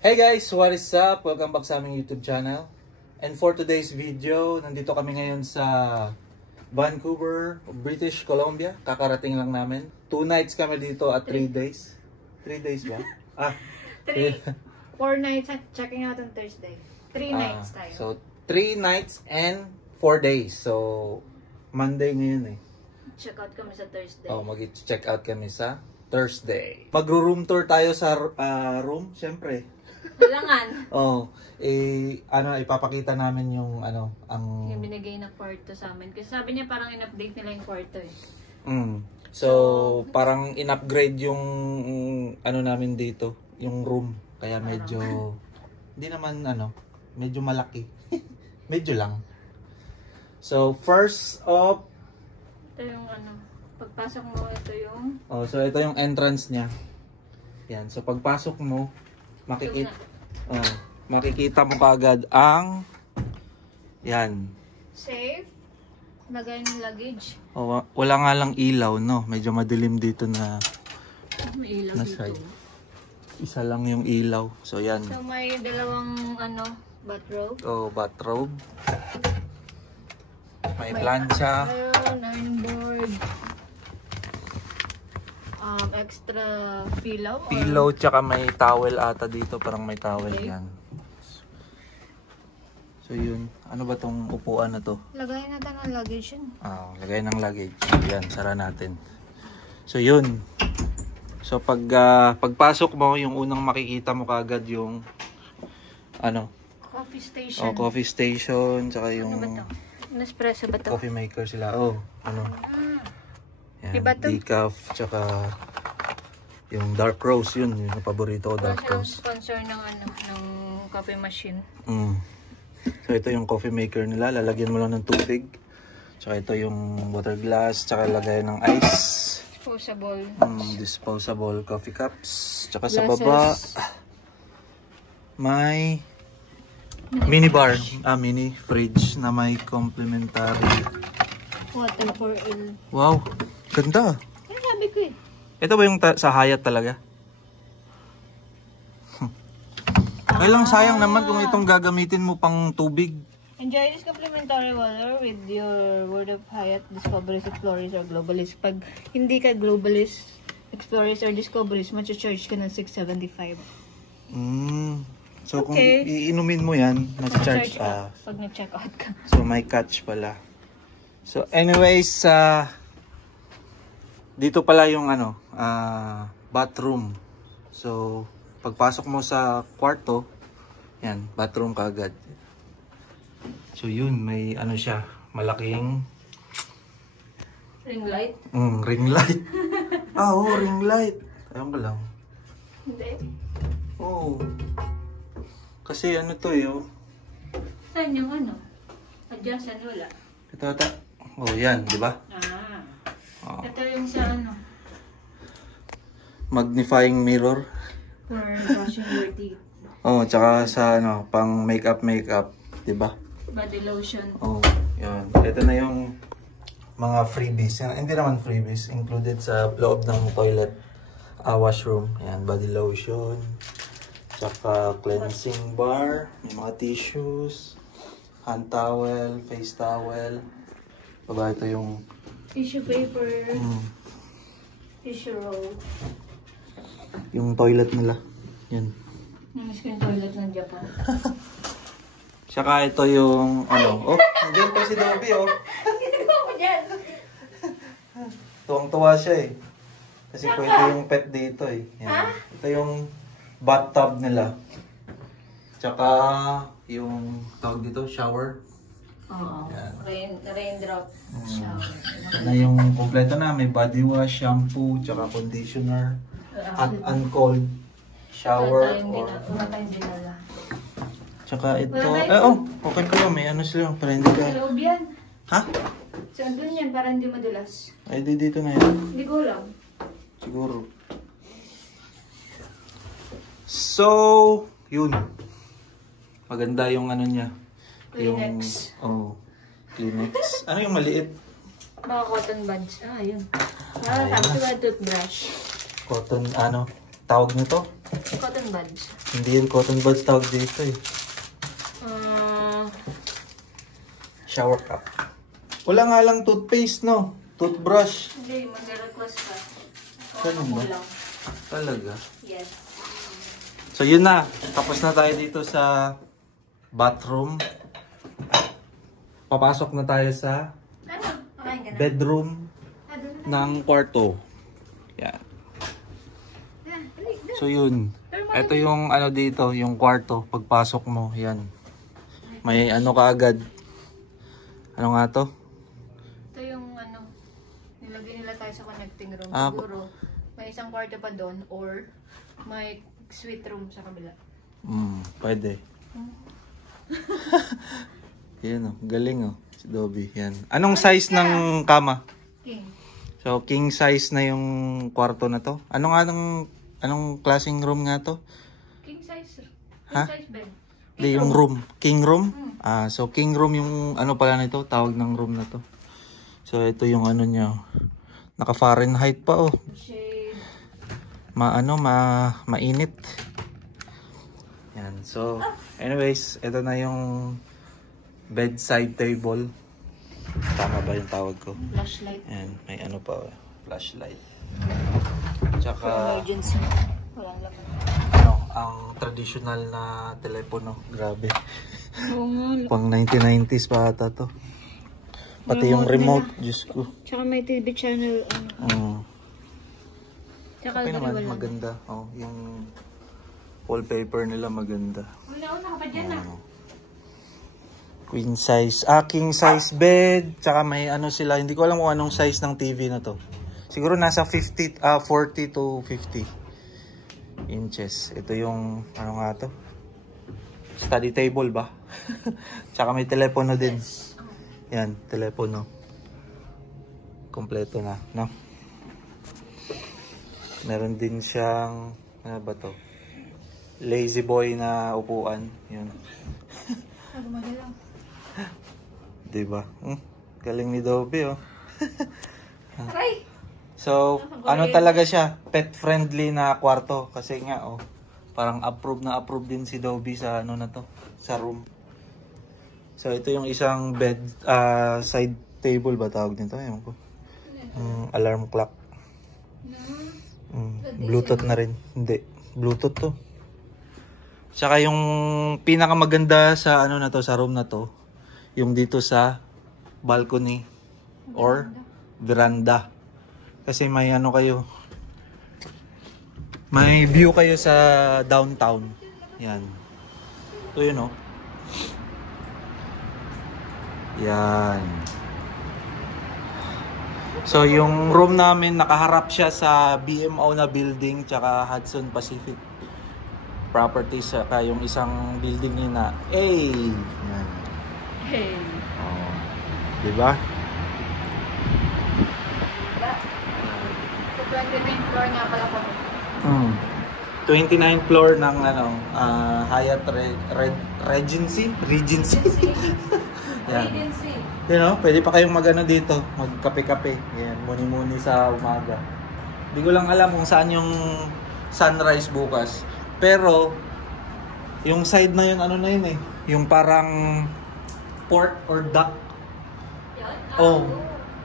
Hey guys, what is up? Welcome back sa aming YouTube channel. And for today's video, nandito kami ngayon sa Vancouver, British Columbia. Kakarating lang namin. 2 nights kami dito at 3 days. 3 days ba? 4 nights at checking out on Thursday. 3 nights tayo. So 3 nights and 4 days. So Monday ngayon eh. Check out kami sa Thursday. Oh, mag-check out kami sa Thursday. Magro-room tour tayo sa room, syempre. Kailangan. Ipapakita namin yung Yung binigay na kwarto sa amin. Kasi sabi niya parang in-update nila yung kwarto eh. So, parang in-upgrade yung namin dito, yung room. Kaya medyo, hindi naman medyo malaki. Medyo lang. So, first of... Ito yung pagpasok mo, ito yung... so ito yung entrance niya. Yan. So, pagpasok mo, makikita mo kaagad ang yan. Safe. Lagay ng luggage. Wala nga lang ilaw, no? Medyo madilim dito na may ilaw dito. side. Isa lang yung ilaw. So, yan. So, may dalawang bathrobe. Bathrobe. May plancha. Iron board. Extra pillow. Pillow, tsaka may towel ata dito. Parang may towel yan. So yun. Ano ba tong upuan na to? Lagay natin ng luggage yun. Lagay ng luggage. Yan, sara natin. So yun. So pagpasok mo, yung unang makikita mo kagad yung coffee station. Coffee station. Tsaka yung... Ano ba to? Nespresso ba to? Coffee maker sila. Yan, diba to? decaf, tsaka yung dark roast, yun yung paborito ko, dark roast. Sponsor ng ng coffee machine. So ito yung coffee maker nila, lalagyan mo lang ng tubig. Tsaka ito yung water glass, tsaka lagay ng ice. Disposable. Disposable coffee cups. Tsaka sa baba may mini bar, mini fridge na may complimentary Water for ill. Wow, ganda. Ano sabi ko eh? Ito ba yung sa Hyatt talaga? Ay lang, sayang naman kung itong gagamitin mo pang tubig. Enjoy this complimentary water with your World of Hyatt Discoveries, Explorers, or Globalist. Pag hindi ka Globalist, Explorers, or Discoveries, matcha-charge ka ng $675. So kung iinumin mo yan, matcha-charge ka. Pag na-check out ka. So may catch pala. So anyways, dito pala yung bathroom. So pagpasok mo sa kwarto, yan, bathroom kaagad. So yun, may siya, malaking Ring light? ring light. Ring light. Ayun ko lang. Hindi. Kasi to yun. Saan yung adjustan wala? Ito ata. Yan, di ba? Ito yung sa Magnifying mirror. for brushing your teeth. Tsaka sa pang makeup, di ba? Body lotion. Yan. Ito na yung mga freebies. Hindi naman freebies, included sa loob ng toilet, washroom. Yan, body lotion. Tsaka cleansing bar, may mga tissues, hand towel, face towel. Baba ito yung Tissue paper. Tissue roll. yung toilet nila. Yan. Yung skin toilet ng Japan. Tsaka ito yung nandiyan pa si Dobby Hindi ko dyan. Tuwang-tuwa siya eh. Kasi pwede yung pet dito eh. Yan. Ito yung bathtub nila. Tsaka yung tawag dito, shower. Raindrop shower. Na yung kompleto na, may body wash, shampoo, tsaka conditioner, hot and cold shower. Tsaka ito, okay ko yun, may sila, para hindi ka... Sa loob yan. Ha? So, andun yan, para hindi madulas. Ay, dito na yan. Hindi ko alam. Siguro. So, yun. Maganda yung niya. Kleenex. Yung, Kleenex. Ano yung maliit? Mga cotton buds. Yun. Sabi ko ba toothbrush? Cotton, tawag nito? Cotton buds. Hindi yan cotton buds tawag dito eh. Shower cap. Wala nga lang toothpaste, no? Toothbrush. Hindi, mag-request ka. Ganun ba? Talaga? Yes. So yun na. Tapos na tayo dito sa bathroom. Papasok na tayo sa bedroom ng kwarto. Yan. So yun. Ito yung ano dito, yung kwarto. Pagpasok mo, yan. May ano ka agad. Ano nga to? Ito yung ano, nilagay nila tayo sa connecting room. Siguro, may isang kwarto pa doon or may suite room sa kabila. Pwede. Yan o, galing o. Si Dobby, yan. Anong size ng kama? King. So, king size na yung kwarto na to. Anong klaseng room nga to? King size. King Ha? size bed. Hindi, yung room. King room? So king room yung ano pala nito, tawag ng room na to. So ito yung ano niya. Naka Fahrenheit pa oh. Shade. Mainit. Yan. So anyways, ito na yung bedside table. Tama ba yung tawag ko? Flashlight. Yan, may ano pa, flashlight. For Tsaka emergency. Walang laman. ano, ang traditional na telepono. Grabe. Oo nga. Pang 1990s pa ata to. Pati yung remote, Diyos ko. Tsaka may TV channel. Tsaka Okay naman, wala. maganda. Oh, yung wallpaper nila maganda. Una ka pa dyan na. Queen size, king size bed. Tsaka may ano sila, hindi ko alam kung anong size ng TV na to. Siguro nasa 40 to 50 inches. Ito yung, ano nga to? Study table ba? Tsaka may telepono din. Yan, telepono. Kompleto na, no? Meron din siyang, ano ba to? Lazy boy na upuan. Yun. Gumagalaw. Diba? Galing ni Dobby, oh. Aray! So, ano talaga siya? Pet friendly na kwarto. Kasi nga, oh, parang approve din si Dobby sa ano na to, sa room. So, ito yung isang bed, side table ba tawag nito? Ewan ko. Alarm clock. Bluetooth na rin. Hindi. Bluetooth to. Tsaka yung pinakamaganda sa ano na to, sa room na to, yung dito sa balcony or veranda. Kasi may ano kayo, may view kayo sa downtown. Yan. Ito yun, oh. Yan. So, yung room namin, nakaharap siya sa BMO na building, tsaka Hudson Pacific Properties, saka yung isang building yun na, hey! Yan. Hey! Oh. Diba? 29th floor nga pala po. 29th floor ng ano, Hyatt Regency. Yan. Agency. You know, pwede pa kayong magano dito, magkape-kape. Yan, muni-muni sa umaga. Hindi ko lang alam kung saan yung sunrise bukas. Pero yung side na yun, ano na yun eh, yung parang port or dock. Oh,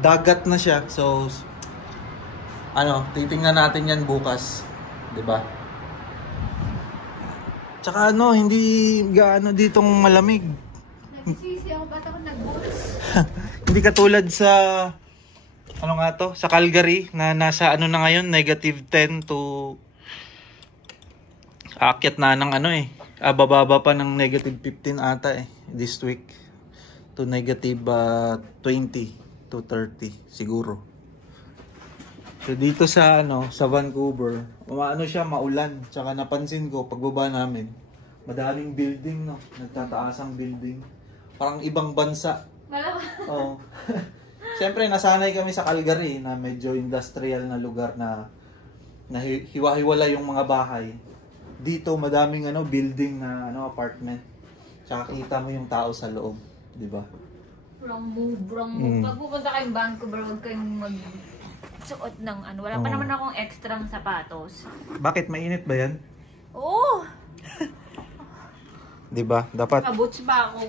dagat na siya. So ano, titingnan natin yan bukas, 'di ba? Tsaka ano, hindi gaano ditong malamig. Nagsisi ako, ba't ako nag-boots? Hindi katulad sa ano nga to, sa Calgary na nasa ano na ngayon, -10 to aakyat na ng ano eh. Bababa pa ng -15 ata eh this week to -20 to 30 siguro. So dito sa ano, sa Vancouver, umaano siya, maulan. Tsaka napansin ko pagbaba namin, madaming building, no, nagtataasang building. Parang ibang bansa. Oo. Siyempre nasanay kami sa Calgary na medyo industrial na lugar na hiwa-hiwala yung mga bahay. Dito madaming ano, building na ano, apartment. Tsaka kita mo yung tao sa loob, 'di ba? Wrong move. Pag pupunta kayong Vancouver, huwag kayong magsuot ng ano. Wala pa naman akong extrang sapatos. Bakit mainit ba 'yan? Oo! Diba? Dapat. Kaboots ba ako?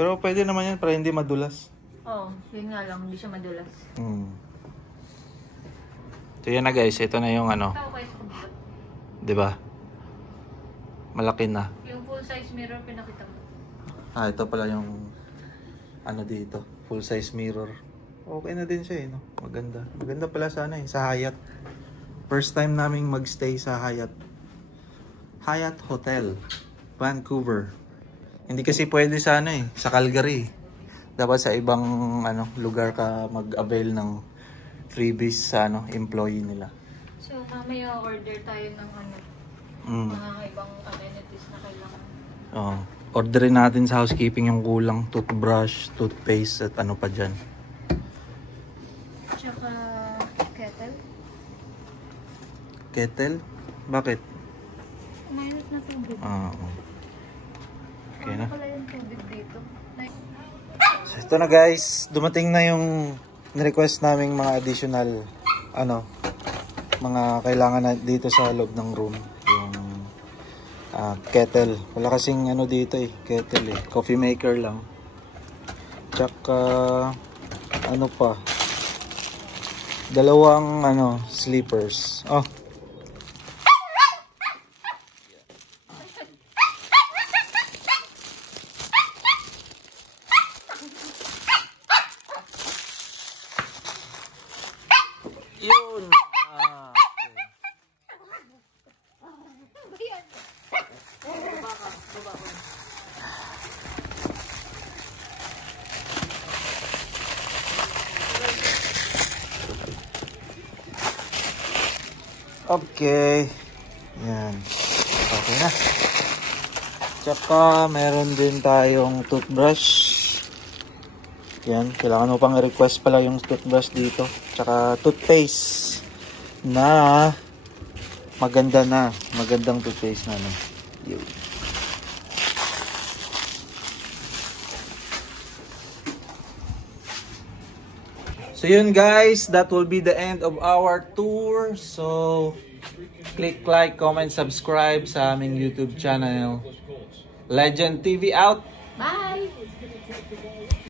Pero pwede naman yan para hindi madulas. Oo, yun nga lang, hindi siya madulas. So yan na guys, ito na yung ano. Tao kayo sa kabot. Diba? Malaki na. Yung full size mirror, pinakita mo. Ito pala yung ano dito. Full size mirror. Okay na din siya no? Maganda. Maganda pala sana sa Hyatt. First time naming magstay sa Hyatt. Hyatt Hotel, Vancouver. Hindi kasi pwede sa sa Calgary. Dapat sa ibang lugar ka mag-avail ng freebies sa employee nila. So, mamaya order tayo ng mga ibang amenities na kailangan. Orderin natin sa housekeeping yung kulang. Toothbrush, toothpaste, at ano pa dyan. Tsaka kettle. Kettle? Bakit? Mainit na tubig. Okay na. Ano pala yung tubig dito? So ito na guys, dumating na yung request naming mga additional mga kailangan na dito sa loob ng room. Yung kettle. Wala kasing dito kettle coffee maker lang. Tsaka pa, dalawang sleepers. Yun. Okay. Yan. Okay na. Tsaka meron din tayong toothbrush. Yan, kailangan mo pang request pala yung toothbrush dito. Tsaka toothpaste na magandang toothpaste na Yun. So yun guys, that will be the end of our tour. So click like, comment, subscribe sa aming YouTube channel. Legend TV out. Bye!